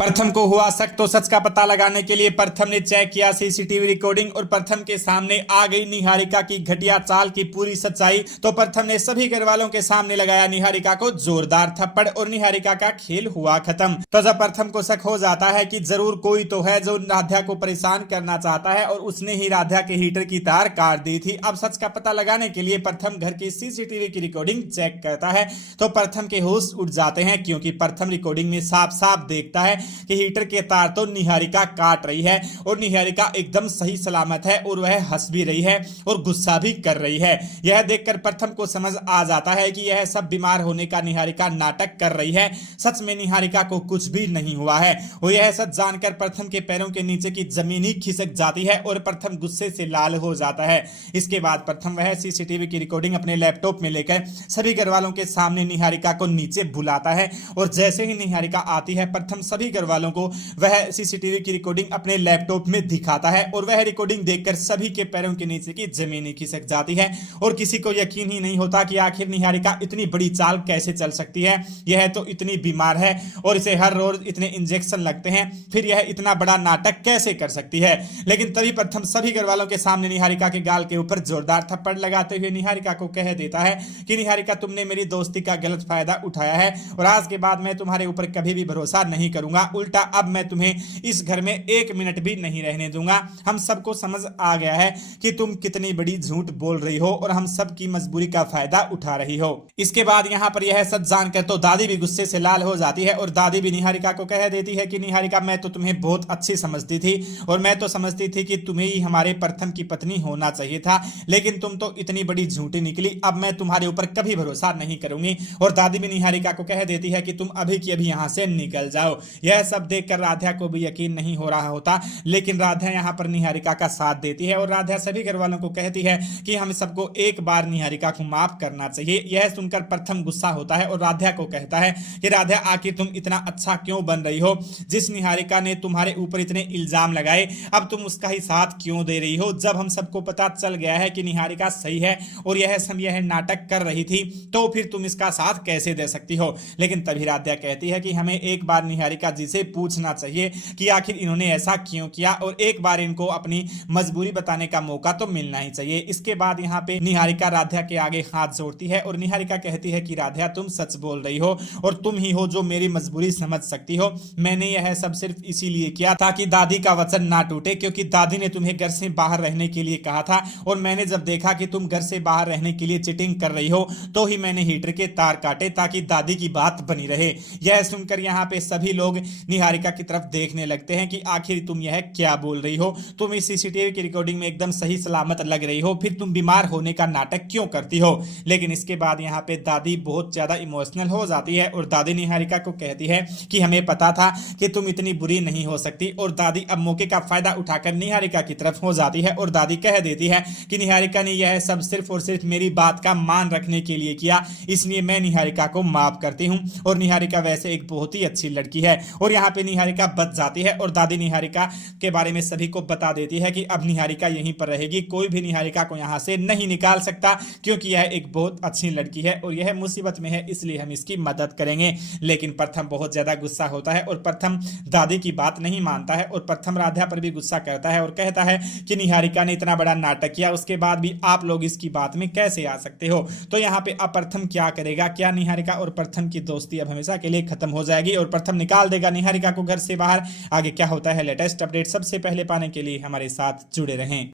प्रथम को हुआ शक तो सच का पता लगाने के लिए प्रथम ने चेक किया सीसीटीवी रिकॉर्डिंग और प्रथम के सामने आ गई निहारिका की घटिया चाल की पूरी सच्चाई। तो प्रथम ने सभी घर वालों के सामने लगाया निहारिका को जोरदार थप्पड़ और निहारिका का खेल हुआ खत्म। तो जब प्रथम को शक हो जाता है कि जरूर कोई तो है जो राधा को परेशान करना चाहता है और उसने ही राधा के हीटर की तार काट दी थी। अब सच का पता लगाने के लिए प्रथम घर की सीसीटीवी की रिकॉर्डिंग चेक करता है तो प्रथम के होश उड़ जाते हैं, क्योंकि प्रथम रिकॉर्डिंग में साफ साफ देखता है कि हीटर के तार तो निहारिका काट रही है और निहारिका एकदम सही सलामत है और वह हंस भी रही है और गुस्सा भी कर रही है। यह देखकर प्रथम को समझ आ जाता है कि यह सब बीमार होने का निहारिका नाटक कर रही है, सच में निहारिका को कुछ भी नहीं हुआ है। और यह सच जानकर प्रथम के पैरों के नीचे की जमीन ही खिसक जाती है और प्रथम गुस्से से लाल हो जाता है। इसके बाद प्रथम वह सीसीटीवी की रिकॉर्डिंग अपने लैपटॉप में लेकर सभी घर वालों के सामने निहारिका को नीचे बुलाता है और जैसे ही निहारिका आती है प्रथम सभी घर वालों को वह सीसीटीवी की रिकॉर्डिंग अपने लैपटॉप में दिखाता है और वह रिकॉर्डिंग देखकर सभी के पैरों के नीचे की जमीन ही खिसक जाती है और किसी को यकीन ही नहीं होता कि आखिर निहारिका इतनी बड़ी चाल कैसे चल सकती है। यह तो इतनी बीमार है और इसे हर रोज इतने इंजेक्शन लगते हैं, फिर यह इतना बड़ा नाटक कैसे कर सकती है। लेकिन तभी प्रथम सभी घर वालों के सामने निहारिका के गाल के ऊपर जोरदार थप्पड़ लगाते हुए निहारिका को कह देता है कि निहारिका, तुमने मेरी दोस्ती का गलत फायदा उठाया है और आज के बाद मैं तुम्हारे ऊपर कभी भी भरोसा नहीं करूंगा। उल्टा अब मैं तुम्हें इस घर में एक मिनट भी नहीं रहने दूंगा। हम सबको समझ आ गया है कि तुम कितनी बड़ी झूठ बोल रही हो और हम सब की मजबूरी का फायदा उठा रही हो। इसके बाद यहाँ पर यह सच जानकर तो दादी भी गुस्से से लाल हो जाती है और दादी भी निहारिका को कह देती है कि निहारिका, मैं तो तुम्हें बहुत अच्छी समझती थी और मैं तो समझती थी कि तुम्हें ही हमारे प्रथम की पत्नी होना चाहिए था, लेकिन तुम तो इतनी बड़ी झूठी निकली। अब मैं तुम्हारे ऊपर कभी भरोसा नहीं करूंगी। और दादी भी निहारिका को कह देती है कि तुम अभी की अभी यहां से निकल जाओ। यह सब देखकर राधा को भी यकीन नहीं हो रहा होता, लेकिन राधा यहां पर निहारिका का साथ देती है और राधा सभी घर वालों को कहती है कि हम सबको एक बार निहारिका को माफ करना चाहिए। यह सुनकर प्रथम गुस्सा होता है और राधा को कहता है कि राधा, आखिर तुम इतना अच्छा क्यों बन रही हो? जिस निहारिका ने तुम्हारे ऊपर इतने इल्जाम लगाए, अब तुम उसका ही साथ क्यों दे रही हो? जब हम सबको पता चल गया है कि निहारिका सही है और यह सब यह नाटक कर रही थी, तो फिर तुम इसका साथ कैसे दे सकती हो? लेकिन तभी राधा कहती है कि हमें एक बार निहारिका जी से पूछना चाहिए कि आखिर इन्होंने ऐसा क्यों किया और एक बार इनको अपनी मजबूरी बताने का मौका तो मिलना ही चाहिए। इसके बाद यहाँ पे निहारिका राधा के आगे हाथ जोड़ती है और निहारिका कहती है कि राधा, तुम सच बोल रही हो और तुम ही हो जो मेरी मजबूरी समझ सकती हो। मैंने यह सब सिर्फ इसीलिए किया ताकि दादी का वचन ना टूटे, क्योंकि दादी ने तुम्हें घर से बाहर रहने के लिए कहा था और मैंने जब देखा कि तुम घर से बाहर रहने के लिए चिटिंग कर रही हो तो ही मैंने हीटर के तार काटे ताकि दादी की बात बनी रहे। यह सुनकर यहाँ पे सभी लोग निहारिका की तरफ देखने लगते हैं कि आखिर तुम यह क्या बोल रही हो? तुम इस सीसीटीवी की रिकॉर्डिंग में एकदम सही सलामत लग रही हो, फिर तुम बीमार होने का नाटक क्यों करती हो? लेकिन इसके बाद यहाँ पे दादी बहुत ज्यादा इमोशनल हो जाती है और दादी निहारिका को कहती है कि हमें पता था कि तुम इतनी बुरी नहीं हो सकती। और दादी अब मौके का फायदा उठाकर निहारिका की तरफ हो जाती है और दादी कह देती है कि निहारिका ने यह सब सिर्फ और सिर्फ मेरी बात का मान रखने के लिए किया, इसलिए मैं निहारिका को माफ करती हूँ। और निहारिका वैसे एक बहुत ही अच्छी लड़की है। और यहाँ पे निहारिका बच जाती है और दादी निहारिका के बारे में सभी को बता देती है कि अब निहारिका यहीं पर रहेगी, कोई भी निहारिका को यहाँ से नहीं निकाल सकता, क्योंकि यह एक बहुत अच्छी लड़की है और यह मुसीबत में है, इसलिए हम इसकी मदद करेंगे। लेकिन प्रथम बहुत ज्यादा गुस्सा होता है और प्रथम दादी की बात नहीं मानता है और प्रथम राधा पर भी गुस्सा करता है और कहता है कि निहारिका ने इतना बड़ा नाटक किया, उसके बाद भी आप लोग इसकी बात में कैसे आ सकते हो? तो यहाँ पे अब प्रथम क्या करेगा? क्या निहारिका और प्रथम की दोस्ती अब हमेशा के लिए खत्म हो जाएगी और प्रथम निकाल देगा निहारिका को घर से बाहर? आगे क्या होता है लेटेस्ट अपडेट सबसे पहले पाने के लिए हमारे साथ जुड़े रहें।